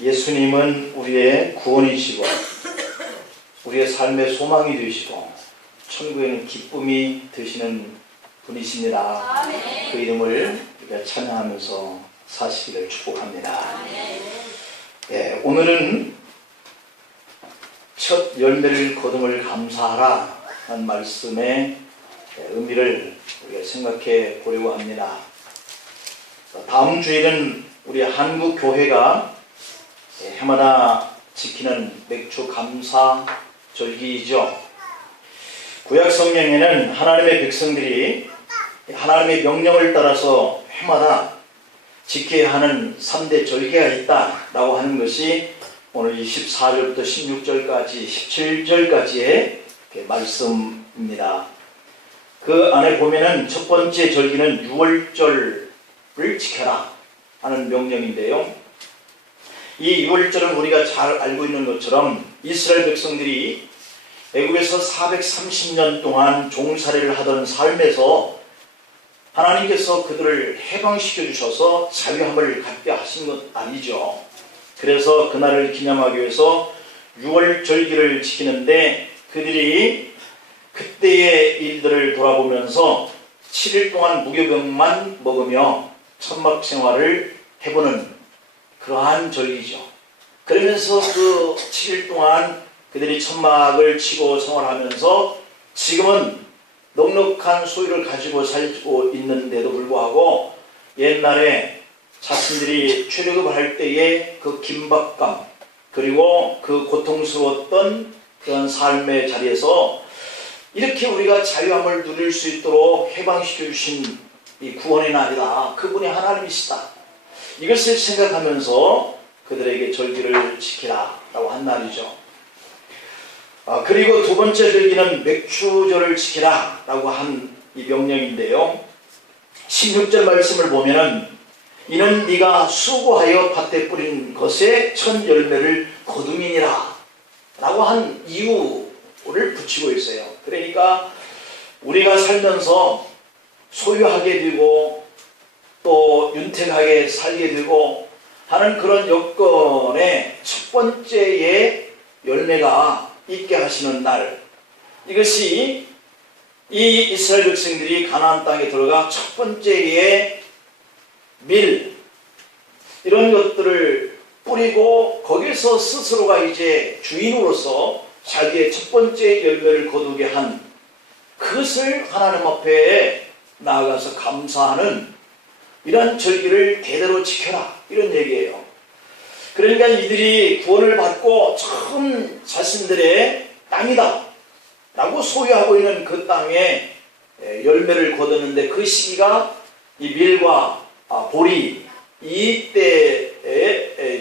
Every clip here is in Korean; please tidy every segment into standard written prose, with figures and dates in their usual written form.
예수님은 우리의 구원이시고 우리의 삶의 소망이 되시고 천국에는 기쁨이 되시는 분이십니다. 아멘. 그 이름을 우리가 찬양하면서 사시기를 축복합니다. 예, 오늘은 첫 열매를 거둠을 감사하라 하는 말씀의 의미를 우리가 생각해 보려고 합니다. 다음 주에는 우리 한국 교회가 해마다 지키는 맥주 감사 절기이죠. 구약 성경에는 하나님의 백성들이 하나님의 명령을 따라서 해마다 지켜야 하는 3대 절기가 있다라고 하는 것이 오늘 24절부터 16절까지 17절까지의 말씀입니다. 그 안에 보면은 첫 번째 절기는 6월절을 지켜라 하는 명령인데요. 이 6월절은 우리가 잘 알고 있는 것처럼 이스라엘 백성들이 애굽에서 430년 동안 종살이를 하던 삶에서 하나님께서 그들을 해방시켜 주셔서 자유함을 갖게 하신 것 아니죠. 그래서 그날을 기념하기 위해서 6월절기를 지키는데 그들이 그때의 일들을 돌아보면서 7일 동안 무교병만 먹으며 천막 생활을 해보는 그러한 절기죠. 그러면서 그 7일 동안 그들이 천막을 치고 생활하면서 지금은 넉넉한 소유를 가지고 살고 있는데도 불구하고 옛날에 자신들이 출애굽을 할 때의 그 긴박감 그리고 그 고통스러웠던 그런 삶의 자리에서 이렇게 우리가 자유함을 누릴 수 있도록 해방시켜 주신 이 구원의 날이다. 그분이 하나님이시다. 이것을 생각하면서 그들에게 절기를 지키라 라고 한 날이죠. 그리고 두 번째 절기는 맥추절을 지키라 라고 한 이 명령인데요. 16절 말씀을 보면은 이는 네가 수고하여 밭에 뿌린 것의 첫 열매를 거둠이니라 라고 한 이유를 붙이고 있어요. 그러니까 우리가 살면서 소유하게 되고 또 윤택하게 살게 되고 하는 그런 여건의 첫 번째의 열매가 있게 하시는 날, 이것이 이 이스라엘 백성들이 가나안 땅에 들어가 첫 번째의 밀 이런 것들을 뿌리고 거기서 스스로가 이제 주인으로서 자기의 첫 번째 열매를 거두게 한 그것을 하나님 앞에 나아가서 감사하는 이런 절기를 대대로 지켜라 이런 얘기예요. 그러니까 이들이 구원을 받고 처음 자신들의 땅이다 라고 소유하고 있는 그 땅에 열매를 거두는데 그 시기가 이 밀과 보리 이때의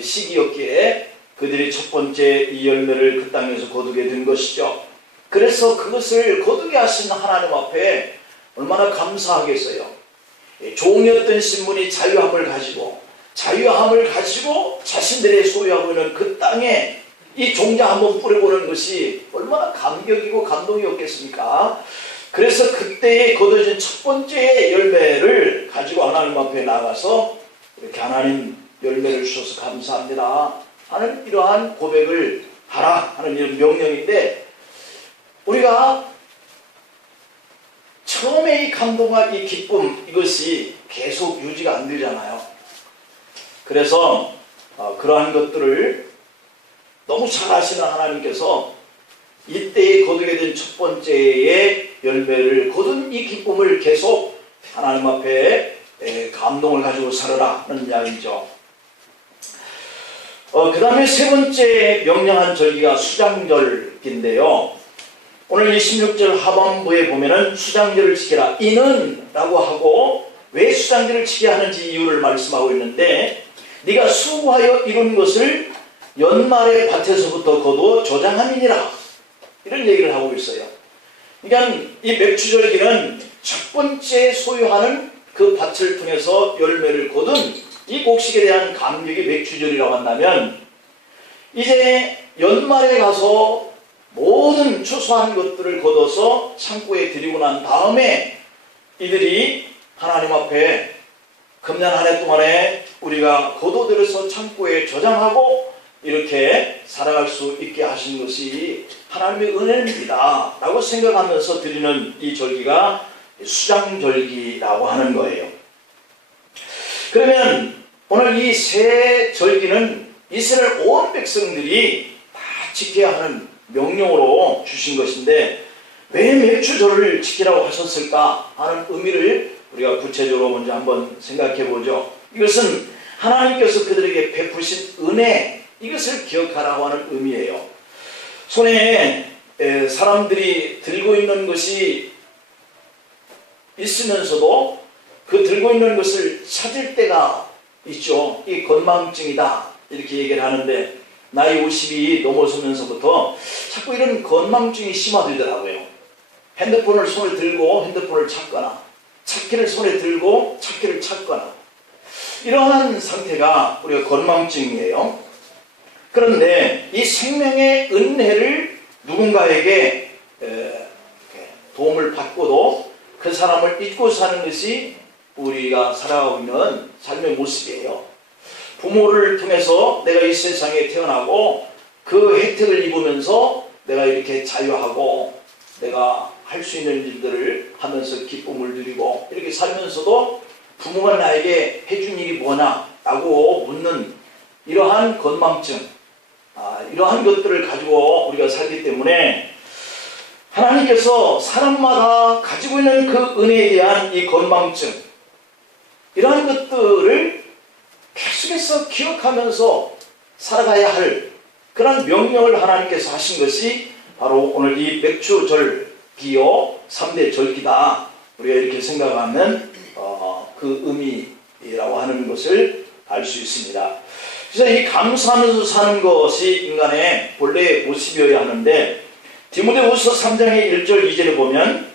시기였기에 그들이 첫 번째 이 열매를 그 땅에서 거두게 된 것이죠. 그래서 그것을 거두게 하신 하나님 앞에 얼마나 감사하겠어요. 종이었던 신분이 자유함을 가지고 자신들의 소유하고 있는 그 땅에 이 종자 한번 뿌려보는 것이 얼마나 감격이고 감동이었겠습니까? 그래서 그때에 거둬진 첫 번째 열매를 가지고 하나님 앞에 나가서 이렇게 하나님 열매를 주셔서 감사합니다 하는 이러한 고백을 하라 하는 이런 명령인데, 우리가 처음에 이 감동과 이 기쁨 이것이 계속 유지가 안 되잖아요. 그래서 그러한 것들을 너무 잘 아시는 하나님께서 이때에 거두게 된 첫 번째의 열매를 거둔 이 기쁨을 계속 하나님 앞에 감동을 가지고 살아라 하는 이야기죠. 그 다음에 세 번째 명령한 절기가 수장절기인데요. 오늘 26절 하반부에 보면은 수장절을 지켜라 이는 라고 하고 왜 수장절을 지켜야 하는지 이유를 말씀하고 있는데, 네가 수고하여 이룬 것을 연말에 밭에서부터 거두어 조장함이니라 이런 얘기를 하고 있어요. 그러니까 이 맥추절기는 첫 번째 소유하는 그 밭을 통해서 열매를 거둔 이 곡식에 대한 감격이 맥추절이라고 한다면, 이제 연말에 가서 모든 추수한 것들을 거둬서 창고에 들이고 난 다음에 이들이 하나님 앞에 금년 한 해 동안에 우리가 거둬들여서 창고에 저장하고 이렇게 살아갈 수 있게 하신 것이 하나님의 은혜입니다 라고 생각하면서 드리는 이 절기가 수장절기라고 하는 거예요. 그러면 오늘 이 세 절기는 이스라엘 온 백성들이 다 지켜야 하는 명령으로 주신 것인데 왜 맥주절을 지키라고 하셨을까 하는 의미를 우리가 구체적으로 먼저 한번 생각해 보죠. 이것은 하나님께서 그들에게 베푸신 은혜, 이것을 기억하라고 하는 의미예요. 손에 사람들이 들고 있는 것이 있으면서도 그 들고 있는 것을 찾을 때가 있죠. 이 건망증이다 이렇게 얘기를 하는데 나이 50이 넘어서면서부터 자꾸 이런 건망증이 심화되더라고요. 핸드폰을 손에 들고 핸드폰을 찾거나 찾기를 손에 들고 찾기를 찾거나 이러한 상태가 우리가 건망증이에요. 그런데 이 생명의 은혜를 누군가에게 도움을 받고도 그 사람을 잊고 사는 것이 우리가 살아가고 있는 삶의 모습이에요. 부모를 통해서 내가 이 세상에 태어나고 그 혜택을 입으면서 내가 이렇게 자유하고 내가 할 수 있는 일들을 하면서 기쁨을 누리고 이렇게 살면서도 부모가 나에게 해준 일이 뭐냐 라고 묻는 이러한 건망증, 이러한 것들을 가지고 우리가 살기 때문에 하나님께서 사람마다 가지고 있는 그 은혜에 대한 이 건망증, 이러한 것들을 계속해서 기억하면서 살아가야 할 그런 명령을 하나님께서 하신 것이 바로 오늘 이 맥주절기요 3대 절기다. 우리가 이렇게 생각하면 그 의미라고 하는 것을 알 수 있습니다. 그래서 이 감사하면서 사는 것이 인간의 본래의 모습이어야 하는데 디모데후서 3장의 1절 2절을 보면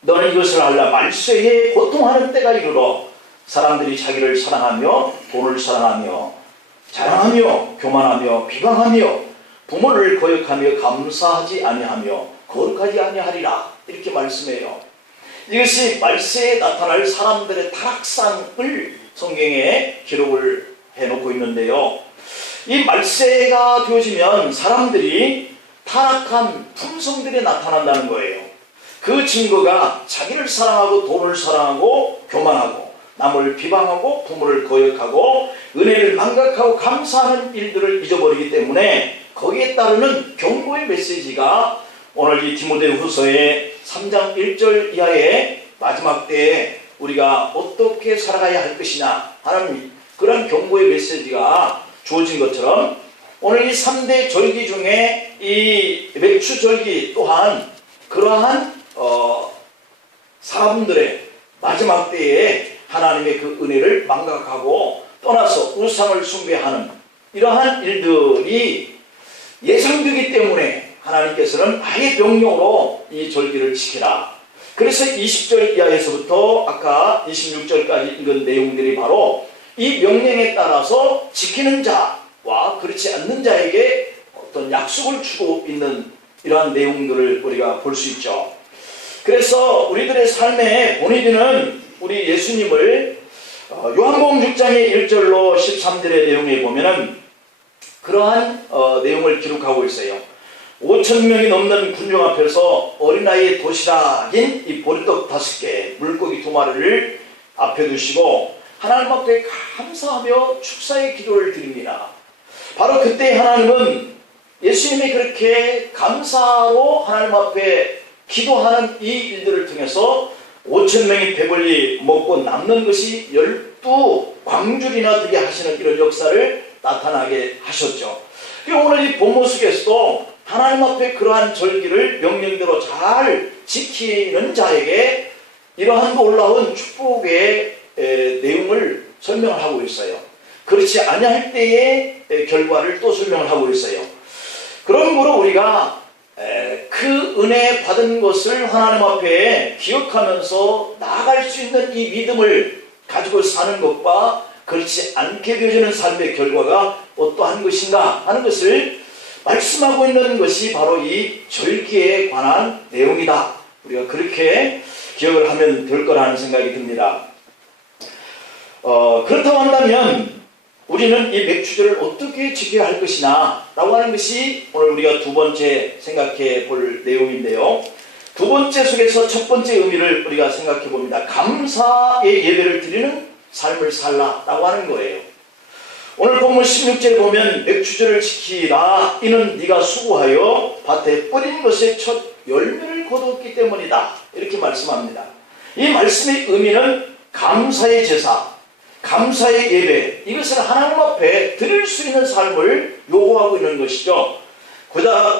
너는 이것을 알라 말세에 고통하는 때가 이르러 사람들이 자기를 사랑하며 돈을 사랑하며 자랑하며 교만하며 비방하며 부모를 거역하며 감사하지 아니하며 거룩하지 아니하리라 이렇게 말씀해요. 이것이 말세에 나타날 사람들의 타락상을 성경에 기록을 해놓고 있는데요. 이 말세가 되어지면 사람들이 타락한 품성들이 나타난다는 거예요. 그 증거가 자기를 사랑하고 돈을 사랑하고 교만하고 남을 비방하고 부모를 거역하고 은혜를 망각하고 감사하는 일들을 잊어버리기 때문에 거기에 따르는 경고의 메시지가 오늘 이 디모데후서의 3장 1절 이하의 마지막 때에 우리가 어떻게 살아가야 할 것이냐 하는 그런 경고의 메시지가 주어진 것처럼 오늘 이 3대 절기 중에 이 맥주절기 또한 그러한 사람들의 마지막 때에 하나님의 그 은혜를 망각하고 떠나서 우상을 숭배하는 이러한 일들이 예상되기 때문에 하나님께서는 아예 명령으로 이 절기를 지키라. 그래서 20절 이하에서부터 아까 26절까지 읽은 내용들이 바로 이 명령에 따라서 지키는 자와 그렇지 않는 자에게 어떤 약속을 주고 있는 이러한 내용들을 우리가 볼 수 있죠. 그래서 우리들의 삶에 본이되는 우리 예수님을 요한복음 6장의 1절로 13절의 내용에 보면은 그러한 내용을 기록하고 있어요. 5,000명이 넘는 군중 앞에서 어린아이의 도시락인 이 보리떡 5개, 물고기 2마리를 앞에 두시고 하나님 앞에 감사하며 축사의 기도를 드립니다. 바로 그때 하나님은 예수님이 그렇게 감사로 하나님 앞에 기도하는 이 일들을 통해서 5,000명이 배불리 먹고 남는 것이 12광줄이나 되게 하시는 이런 역사를 나타나게 하셨죠. 오늘 이 본문 속에서도 하나님 앞에 그러한 절기를 명령대로 잘 지키는 자에게 이러한 놀라운 축복의 내용을 설명을 하고 있어요. 그렇지 아니할 때의 결과를 또 설명을 하고 있어요. 그러므로 우리가 그 은혜 받은 것을 하나님 앞에 기억하면서 나아갈 수 있는 이 믿음을 가지고 사는 것과 그렇지 않게 되어지는 삶의 결과가 어떠한 것인가 하는 것을 말씀하고 있는 것이 바로 이 절기에 관한 내용이다. 우리가 그렇게 기억을 하면 될 거라는 생각이 듭니다. 그렇다고 한다면 우리는 이 맥주절을 어떻게 지켜야 할 것이냐 라고 하는 것이 오늘 우리가 두 번째 생각해 볼 내용인데요. 두 번째 속에서 첫 번째 의미를 우리가 생각해 봅니다. 감사의 예배를 드리는 삶을 살라 라고 하는 거예요. 오늘 본문 16절에 보면 맥주절을 지키라 이는 네가 수고하여 밭에 뿌린 것의 첫 열매를 거두었기 때문이다 이렇게 말씀합니다. 이 말씀의 의미는 감사의 제사, 감사의 예배, 이것을 하나님 앞에 드릴 수 있는 삶을 요구하고 있는 것이죠.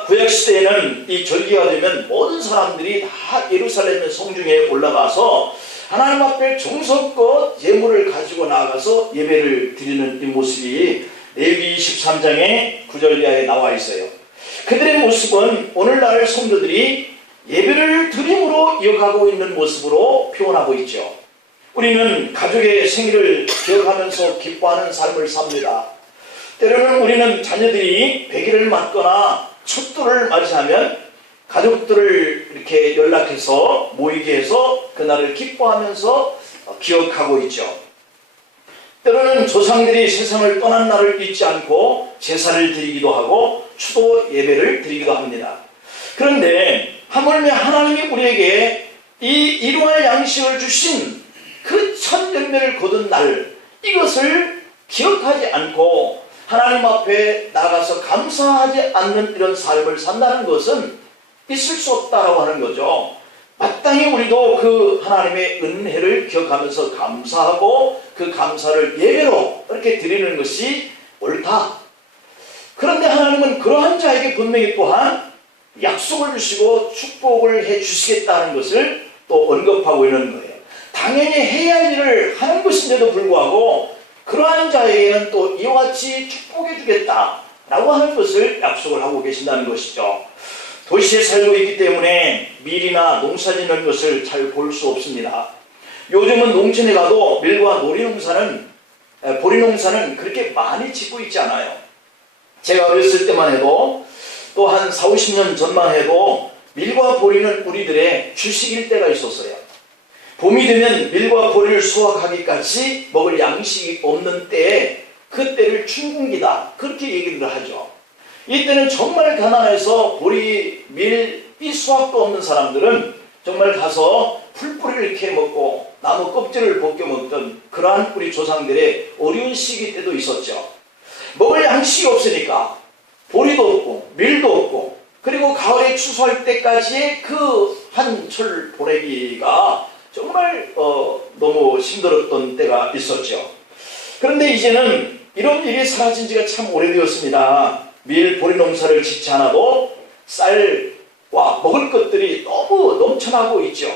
구약시대에는 이 절기가 되면 모든 사람들이 다 예루살렘 성중에 올라가서 하나님 앞에 정성껏 예물을 가지고 나가서 예배를 드리는 이 모습이 레위기 23장의 9절 이하에 나와 있어요. 그들의 모습은 오늘날 성도들이 예배를 드림으로 이어가고 있는 모습으로 표현하고 있죠. 우리는 가족의 생일을 기억하면서 기뻐하는 삶을 삽니다. 때로는 우리는 자녀들이 100일을 맞거나 첫돌을 맞이하면 가족들을 이렇게 연락해서 모이게 해서 그날을 기뻐하면서 기억하고 있죠. 때로는 조상들이 세상을 떠난 날을 잊지 않고 제사를 드리기도 하고 추도 예배를 드리기도 합니다. 그런데 하물며 하나님이 우리에게 이 일용할 양식을 주신 그 첫 열매를 거둔 날, 이것을 기억하지 않고 하나님 앞에 나가서 감사하지 않는 이런 삶을 산다는 것은 있을 수 없다라고 하는 거죠. 마땅히 우리도 그 하나님의 은혜를 기억하면서 감사하고 그 감사를 예배로 이렇게 드리는 것이 옳다. 그런데 하나님은 그러한 자에게 분명히 또한 약속을 주시고 축복을 해 주시겠다는 것을 또 언급하고 있는 거예요. 당연히 해야 할 일을 하는 것인데도 불구하고 그러한 자에게는 또 이와 같이 축복해 주겠다라고 하는 것을 약속을 하고 계신다는 것이죠. 도시에 살고 있기 때문에 밀이나 농사 짓는 것을 잘 볼 수 없습니다. 요즘은 농촌에 가도 밀과 보리농사는 그렇게 많이 짓고 있지 않아요. 제가 어렸을 때만 해도 또 한 40, 50년 전만 해도 밀과 보리는 우리들의 주식일 때가 있었어요. 봄이 되면 밀과 보리를 수확하기까지 먹을 양식이 없는 때에 그 때를 춘궁기다 그렇게 얘기를 하죠. 이때는 정말 가난해서 보리, 밀, 이 수확도 없는 사람들은 정말 가서 풀뿌리를 이렇게 먹고 나무 껍질을 벗겨 먹던 그러한 우리 조상들의 어려운 시기 때도 있었죠. 먹을 양식이 없으니까 보리도 없고 밀도 없고 그리고 가을에 추수할 때까지의 그 한철 보내기가 정말 너무 힘들었던 때가 있었죠. 그런데 이제는 이런 일이 사라진 지가 참 오래되었습니다. 밀, 보리 농사를 짓지 않아도 쌀과 먹을 것들이 너무 넘쳐나고 있죠.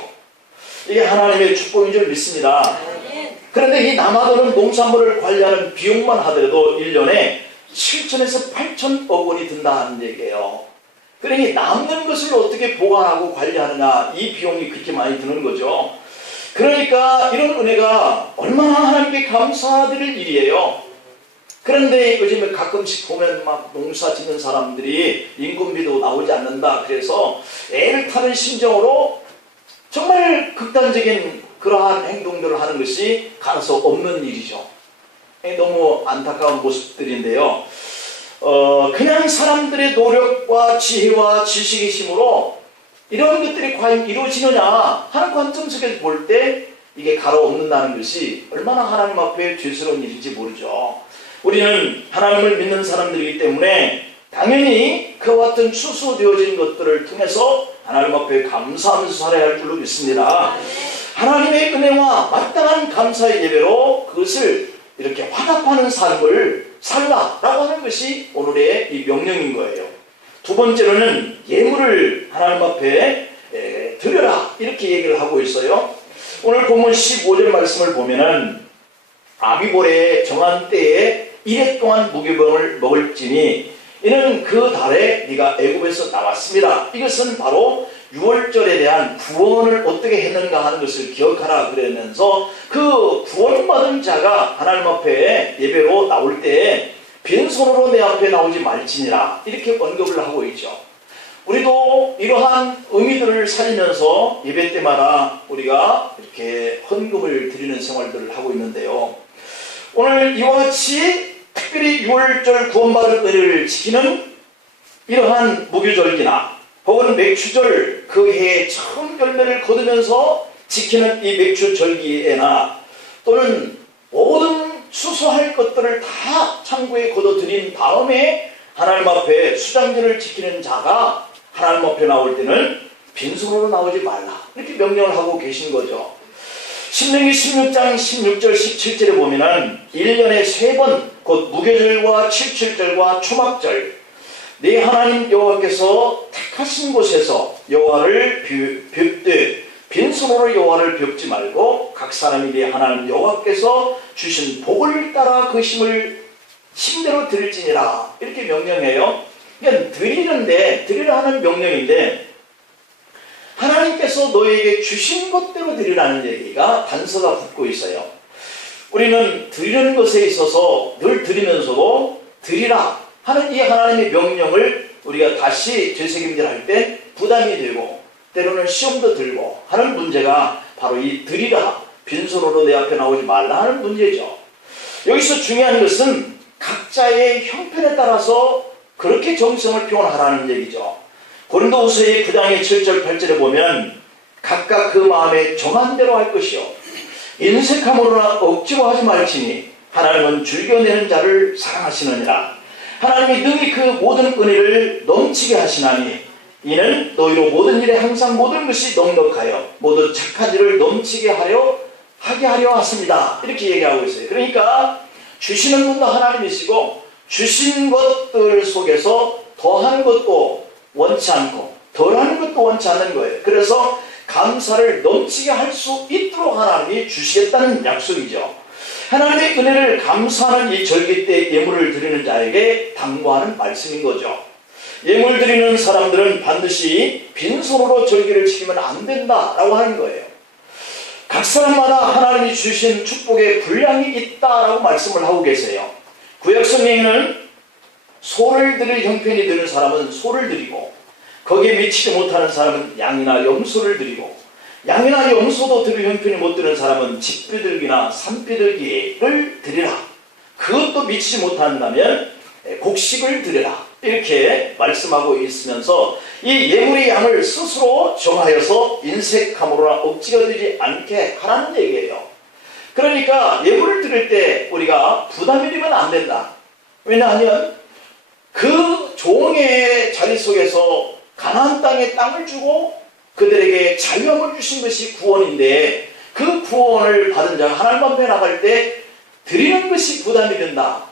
이게 하나님의 축복인 줄 믿습니다. 그런데 이 남아도는 농산물을 관리하는 비용만 하더라도 1년에 7천에서 8천억 원이 든다는 얘기예요. 그러니 남는 것을 어떻게 보관하고 관리하느냐, 이 비용이 그렇게 많이 드는 거죠. 그러니까 이런 은혜가 얼마나 하나님께 감사드릴 일이에요. 그런데 요즘에 가끔씩 보면 막 농사 짓는 사람들이 인건비도 나오지 않는다 그래서 애를 타는 심정으로 정말 극단적인 그러한 행동들을 하는 것이 가능성 없는 일이죠. 너무 안타까운 모습들인데요. 그냥 사람들의 노력과 지혜와 지식의 힘으로 이런 것들이 과연 이루어지느냐 하는 관점 속에서 볼 때 이게 가라앉는다는 것이 얼마나 하나님 앞에 죄스러운 일인지 모르죠. 우리는 하나님을 믿는 사람들이기 때문에 당연히 그와 같은 추수되어진 것들을 통해서 하나님 앞에 감사하면서 살아야 할 줄로 믿습니다. 하나님의 은혜와 마땅한 감사의 예배로 그것을 이렇게 화답하는 삶을 살라라고 하는 것이 오늘의 이 명령인 거예요. 두 번째로는 예물을 하나님 앞에 드려라 이렇게 얘기를 하고 있어요. 오늘 본문 15절 말씀을 보면은 아비보레의 정한 때에 1해 동안 무교병을 먹을지니 이는 그 달에 네가 애굽에서 나왔습니다. 이것은 바로 6월절에 대한 구원을 어떻게 했는가 하는 것을 기억하라 그러면서 그 구원받은 자가 하나님 앞에 예배로 나올 때 빈손으로 내 앞에 나오지 말지니라 이렇게 언급을 하고 있죠. 우리도 이러한 의미들을 살리면서 예배 때마다 우리가 이렇게 헌금을 드리는 생활들을 하고 있는데요. 오늘 이와 같이 특별히 6월절 구원받은 은혜를 지키는 이러한 무교절기나 혹은 맥추절 그 해에 처음 열매를 거두면서 지키는 이 맥추절기에나 또는 모든 수소할 것들을 다 창고에 거둬들인 다음에 하나님 앞에 수장절을 지키는 자가 하나님 앞에 나올 때는 빈손으로 나오지 말라 이렇게 명령을 하고 계신 거죠. 신명기 16장 16절 17절에 보면은 1년에 3번 곧 무교절과 칠칠절과 초막절 네 하나님 여호와께서 택하신 곳에서 여호와를 뵙되 빈손으로 여호와를 뵙지 말고 각 사람이 네 하나님 여호와께서 주신 복을 따라 그 힘대로 드릴지니라 이렇게 명령해요. 그러니까 드리라 하는 명령인데 하나님께서 너에게 주신 것대로 드리라는 얘기가 단서가 붙고 있어요. 우리는 드리는 것에 있어서 늘 드리면서도 드리라 하는 이 하나님의 명령을 우리가 다시 되새김질할 때 부담이 되고 때로는 시험도 들고 하는 문제가 바로 이 드리라 빈손으로 내 앞에 나오지 말라 하는 문제죠. 여기서 중요한 것은 각자의 형편에 따라서 그렇게 정성을 표현하라는 얘기죠. 고린도후서의 9장의 7절 8절에 보면 각각 그 마음에 정한 대로 할 것이요 인색함으로나 억지로 하지 말지니 하나님은 즐겨내는 자를 사랑하시느니라. 하나님이 능히 그 모든 은혜를 넘치게 하시나니 이는 너희로 모든 일에 항상 모든 것이 넉넉하여 모든 착한 일을 넘치게 하게 하려 하십니다. 이렇게 얘기하고 있어요. 그러니까 주시는 분도 하나님이시고 주신 것들 속에서 더하는 것도 원치 않고 덜하는 것도 원치 않는 거예요. 그래서 감사를 넘치게 할 수 있도록 하나님이 주시겠다는 약속이죠. 하나님의 은혜를 감사하는 이 절기 때 예물을 드리는 자에게 당부하는 말씀인 거죠. 예물 드리는 사람들은 반드시 빈손으로 절기를 지키면 안 된다라고 하는 거예요. 각 사람마다 하나님이 주신 축복의 분량이 있다라고 말씀을 하고 계세요. 구약 성경에는 소를 드릴 형편이 드는 사람은 소를 드리고 거기에 미치지 못하는 사람은 양이나 염소를 드리고 양이나 염소도 드릴 형편이 못 드는 사람은 집비둘기나 산비둘기를 드리라. 그것도 미치지 못한다면 곡식을 드리라. 이렇게 말씀하고 있으면서 이 예물의 양을 스스로 정하여서 인색함으로나 억지가 되지 않게 하라는 얘기예요. 그러니까 예물을 드릴 때 우리가 부담이 되면 안 된다. 왜냐하면 그 종의 자리 속에서 가나안 땅에 땅을 주고 그들에게 자유함을 주신 것이 구원인데 그 구원을 받은 자가 하나님 앞에 나갈 때 드리는 것이 부담이 된다.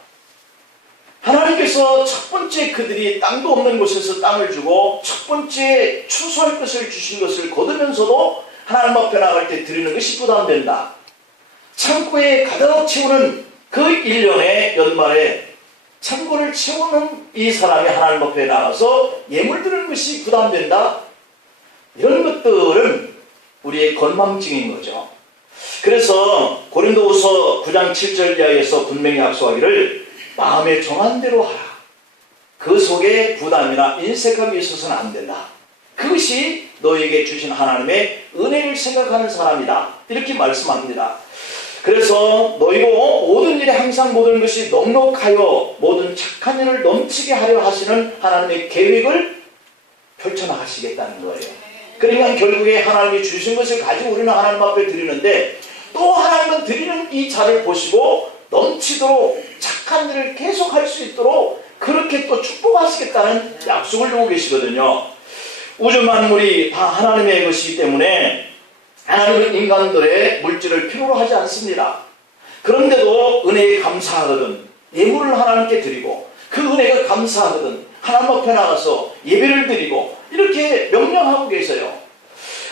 하나님께서 첫 번째 그들이 땅도 없는 곳에서 땅을 주고 첫 번째 추수할 것을 주신 것을 거두면서도 하나님 앞에 나갈 때 드리는 것이 부담된다. 창고에 가득 채우는 그 1년의 연말에 창고를 채우는 이 사람이 하나님 앞에 나가서 예물 드리는 것이 부담된다. 이런 것들은 우리의 건망증인 거죠. 그래서 고린도후서 9장 7절 이하에서 분명히 약속하기를 마음에 정한 대로 하라. 그 속에 부담이나 인색함이 있어서는 안 된다. 그것이 너에게 주신 하나님의 은혜를 생각하는 사람이다. 이렇게 말씀합니다. 그래서 너희로 모든 일에 항상 모든 것이 넉넉하여 모든 착한 일을 넘치게 하려 하시는 하나님의 계획을 펼쳐나가시겠다는 거예요. 그러니까 결국에 하나님이 주신 것을 가지고 우리는 하나님 앞에 드리는데 또 하나님은 드리는 이 자를 보시고 넘치도록 착한 일을 계속할 수 있도록 그렇게 또 축복하시겠다는 약속을 주고 계시거든요. 우주 만물이 다 하나님의 것이기 때문에 하나님은 인간들의 물질을 필요로 하지 않습니다. 그런데도 은혜에 감사하거든 예물을 하나님께 드리고 그 은혜가 감사하거든 하나님 앞에 나가서 예배를 드리고 이렇게 명령하고 계세요.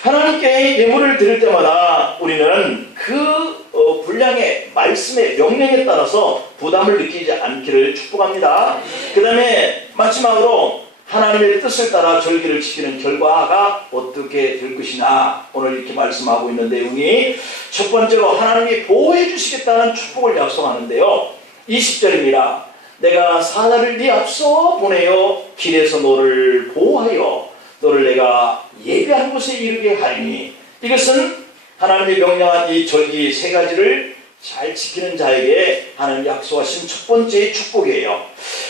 하나님께 예물을 드릴 때마다 우리는 그 분량의 말씀의 명령에 따라서 부담을 느끼지 않기를 축복합니다. 그 다음에 마지막으로 하나님의 뜻을 따라 절기를 지키는 결과가 어떻게 될 것이냐 오늘 이렇게 말씀하고 있는 내용이 첫 번째로 하나님이 보호해 주시겠다는 축복을 약속하는데요. 20절입니다. 내가 사자를 네 앞서 보내어 길에서 너를 보호하여 너를 내가 예배한 곳에 이르게 하리니 이것은 하나님이 명령한 이 절기 세 가지를 잘 지키는 자에게 하나님 약속하신 첫 번째 축복이에요.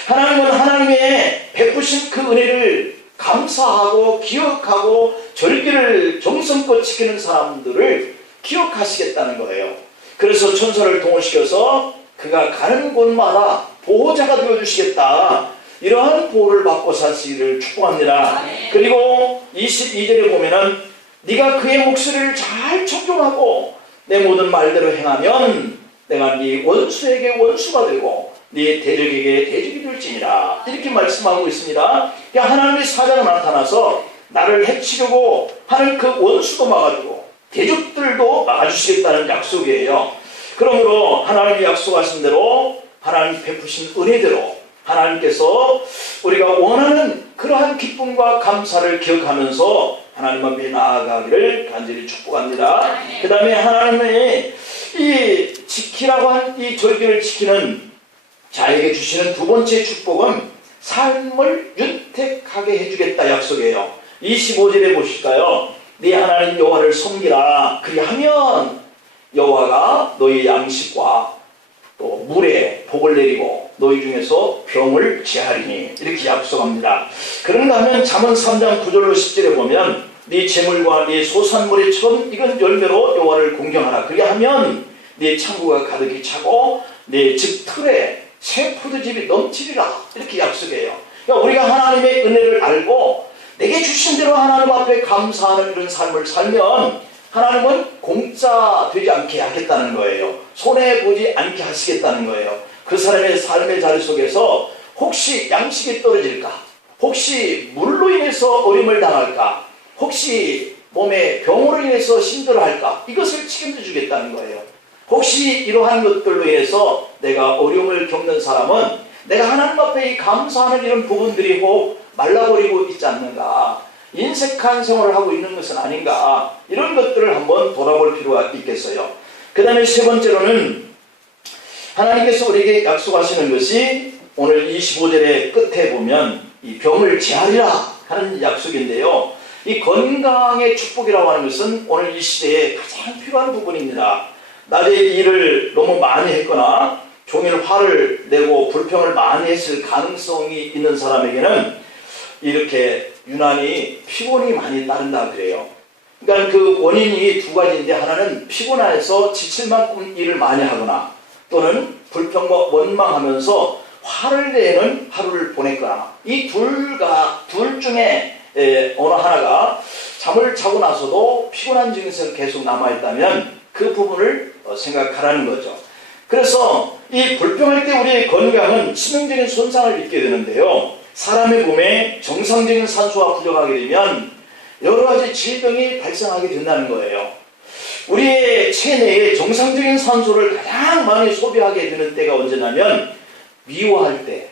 하나님은 하나님의 베푸신 그 은혜를 감사하고 기억하고 절기를 정성껏 지키는 사람들을 기억하시겠다는 거예요. 그래서 천사를 동원시켜서 그가 가는 곳마다 보호자가 되어주시겠다, 이러한 보호를 받고 사시기를 축복합니다. 그리고 22절에 보면은 네가 그의 목소리를 잘 청종하고 내 모든 말대로 행하면 내가 네 원수에게 원수가 되고 네 대적에게 대적이 될지니라, 이렇게 말씀하고 있습니다. 하나님의 사자가 나타나서 나를 해치려고 하는 그 원수도 막아주고 대적들도 막아주시겠다는 약속이에요. 그러므로 하나님이 약속하신 대로 하나님 베푸신 은혜대로 하나님께서 우리가 원하는 그러한 기쁨과 감사를 기억하면서 하나님 앞에 나아가기를 간절히 축복합니다. 그 다음에 하나님의 이 지키라고 한 이 절기를 지키는 자에게 주시는 두 번째 축복은 삶을 윤택하게 해주겠다 약속이에요. 25절에 보실까요? 네 하나님 여호와를 섬기라. 그리하면 여호와가 너희 양식과 또 물에 복을 내리고 너희 중에서 병을 제하리니, 이렇게 약속합니다. 그런가 하면 잠언 3장 9절로 10절에 보면 네 재물과 네 소산물의 처음 익은 열매로 여호와를 공경하라. 그리하면 네 창고가 가득히 차고 네 집 틀에 새 포도즙이 넘치리라, 이렇게 약속해요. 그러니까 우리가 하나님의 은혜를 알고 내게 주신 대로 하나님 앞에 감사하는 이런 삶을 살면 하나님은 공짜 되지 않게 하겠다는 거예요. 손해보지 않게 하시겠다는 거예요. 그 사람의 삶의 자리 속에서 혹시 양식이 떨어질까? 혹시 물로 인해서 어려움을 당할까? 혹시 몸에 병으로 인해서 힘들어할까? 이것을 책임져 주겠다는 거예요. 혹시 이러한 것들로 인해서 내가 어려움을 겪는 사람은 내가 하나님 앞에 감사하는 이런 부분들이 혹 말라버리고 있지 않는가, 인색한 생활을 하고 있는 것은 아닌가, 이런 것들을 한번 돌아볼 필요가 있겠어요. 그 다음에 세 번째로는 하나님께서 우리에게 약속하시는 것이 오늘 25절의 끝에 보면 이 병을 제하리라 하는 약속인데요. 이 건강의 축복이라고 하는 것은 오늘 이 시대에 가장 필요한 부분입니다. 낮에 일을 너무 많이 했거나 종일 화를 내고 불평을 많이 했을 가능성이 있는 사람에게는 이렇게 유난히 피곤이 많이 따른다 그래요. 그러니까 그 원인이 두 가지인데, 하나는 피곤해서 지칠 만큼 일을 많이 하거나 또는 불평과 원망하면서 화를 내는 하루를 보냈거나, 이 둘 중에 어느 하나가 잠을 자고 나서도 피곤한 증세가 계속 남아있다면 그 부분을 생각하라는 거죠. 그래서 이 불평할 때 우리의 건강은 치명적인 손상을 입게 되는데요. 사람의 몸에 정상적인 산소가 부족하게 되면 여러 가지 질병이 발생하게 된다는 거예요. 우리의 체내에 정상적인 산소를 가장 많이 소비하게 되는 때가 언제냐면 미워할 때,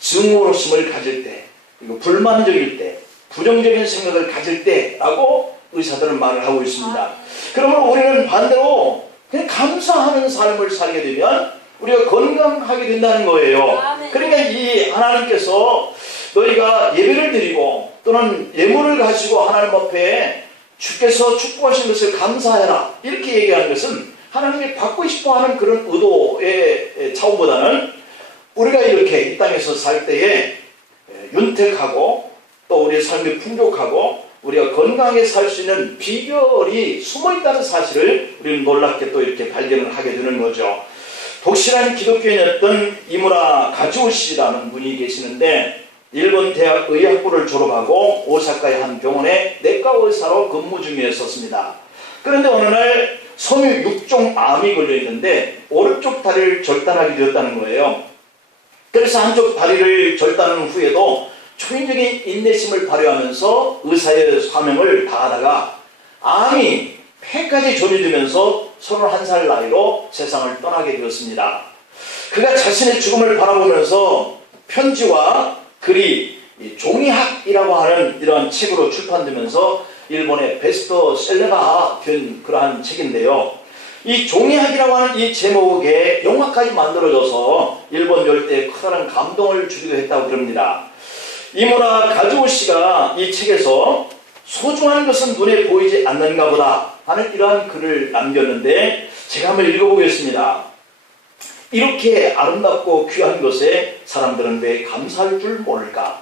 증오심을 가질 때, 그리고 불만적일 때, 부정적인 생각을 가질 때라고 의사들은 말을 하고 있습니다. 그러므로 우리는 반대로 그냥 감사하는 삶을 살게 되면 우리가 건강하게 된다는 거예요. 그러니까 이 하나님께서 너희가 예배를 드리고 또는 예물을 가지고 하나님 앞에 주께서 축복하신 것을 감사해라, 이렇게 얘기하는 것은 하나님이 받고 싶어하는 그런 의도의 차원보다는 우리가 이렇게 이 땅에서 살 때에 윤택하고 또 우리의 삶이 풍족하고 우리가 건강하게 살 수 있는 비결이 숨어있다는 사실을 우리는 놀랍게 또 이렇게 발견을 하게 되는 거죠. 독실한 기독교인이었던 이무라 가즈오시라는 분이 계시는데 일본 대학 의학부를 졸업하고 오사카의 한 병원에 내과 의사로 근무 중이었었습니다. 그런데 어느 날 섬유 6종 암이 걸려있는데 오른쪽 다리를 절단하게 되었다는 거예요. 그래서 한쪽 다리를 절단한 후에도 초인적인 인내심을 발휘하면서 의사의 사명을 다하다가 암이 폐까지 전이되면서 31살 나이로 세상을 떠나게 되었습니다. 그가 자신의 죽음을 바라보면서 편지와 글이 종이학이라고 하는 이러한 책으로 출판되면서 일본의 베스트셀러가 된 그러한 책인데요. 이 종이학이라고 하는 이 제목에 영화까지 만들어져서 일본 열대에 커다란 감동을 주기도 했다고 그럽니다. 이무라 가즈오씨가 이 책에서 소중한 것은 눈에 보이지 않는가 보다 하는 이러한 글을 남겼는데 제가 한번 읽어보겠습니다. 이렇게 아름답고 귀한 것에 사람들은 왜 감사할 줄 모를까?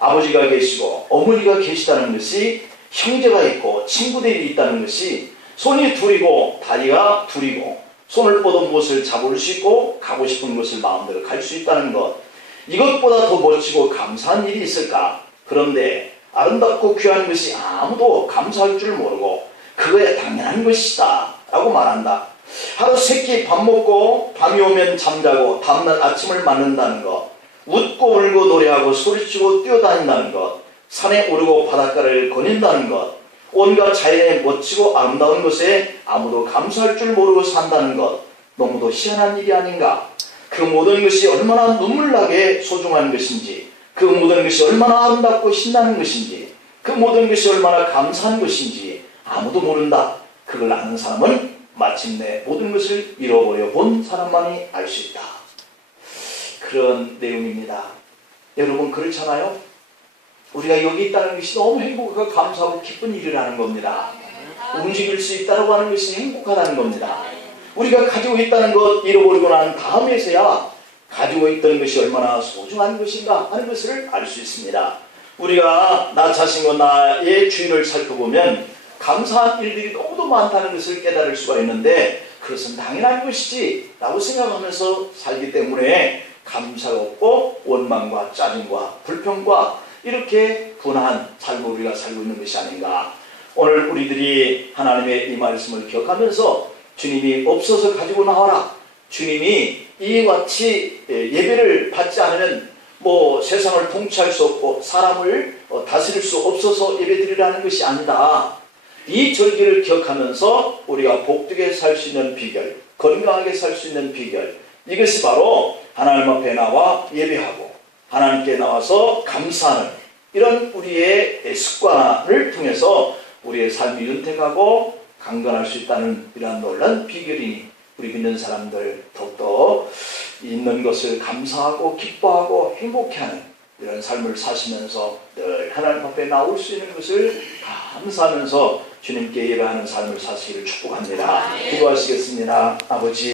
아버지가 계시고 어머니가 계시다는 것이, 형제가 있고 친구들이 있다는 것이, 손이 둘이고 다리가 둘이고 손을 뻗어 무엇을 잡을 수 있고 가고 싶은 곳을 마음대로 갈 수 있다는 것, 이것보다 더 멋지고 감사한 일이 있을까? 그런데 아름답고 귀한 것이 아무도 감사할 줄 모르고 그거야 당연한 것이다 라고 말한다. 하루 세끼 밥 먹고 밤이 오면 잠자고 다음날 아침을 맞는다는 것, 웃고 울고 노래하고 소리치고 뛰어다닌다는 것, 산에 오르고 바닷가를 거닌다는 것, 온갖 자연의 멋지고 아름다운 것에 아무도 감사할 줄 모르고 산다는 것, 너무도 희한한 일이 아닌가? 그 모든 것이 얼마나 눈물나게 소중한 것인지, 그 모든 것이 얼마나 아름답고 신나는 것인지, 그 모든 것이 얼마나 감사한 것인지 아무도 모른다. 그걸 아는 사람은 마침내 모든 것을 잃어버려 본 사람만이 알 수 있다. 그런 내용입니다. 여러분 그렇잖아요? 우리가 여기 있다는 것이 너무 행복하고 감사하고 기쁜 일이라는 겁니다. 움직일 수 있다고 하는 것이 행복하다는 겁니다. 우리가 가지고 있다는 것 잃어버리고 난 다음에서야 가지고 있던 것이 얼마나 소중한 것인가 하는 것을 알 수 있습니다. 우리가 나 자신과 나의 주위를 살펴보면 감사한 일들이 너무도 많다는 것을 깨달을 수가 있는데, 그것은 당연한 것이지 라고 생각하면서 살기 때문에 감사가 없고 원망과 짜증과 불평과 이렇게 분한 삶을 우리가 살고 있는 것이 아닌가. 오늘 우리들이 하나님의 이 말씀을 기억하면서 주님이 없어서 가지고 나와라, 주님이 이와 같이 예배를 받지 않으면 세상을 통치할 수 없고 사람을 다스릴 수 없어서 예배드리라는 것이 아니다. 이 절기를 기억하면서 우리가 복되게 살 수 있는 비결, 건강하게 살 수 있는 비결, 이것이 바로 하나님 앞에 나와 예배하고 하나님께 나와서 감사하는 이런 우리의 습관을 통해서 우리의 삶이 윤택하고 강건할 수 있다는 이러한 놀라운 비결이니, 우리 믿는 사람들 더욱더 있는 것을 감사하고 기뻐하고 행복해하는 이런 삶을 사시면서 늘 하나님 앞에 나올 수 있는 것을 감사하면서 주님께 예배하는 삶을 사시기를 축복합니다. 기도하시겠습니다. 아버지,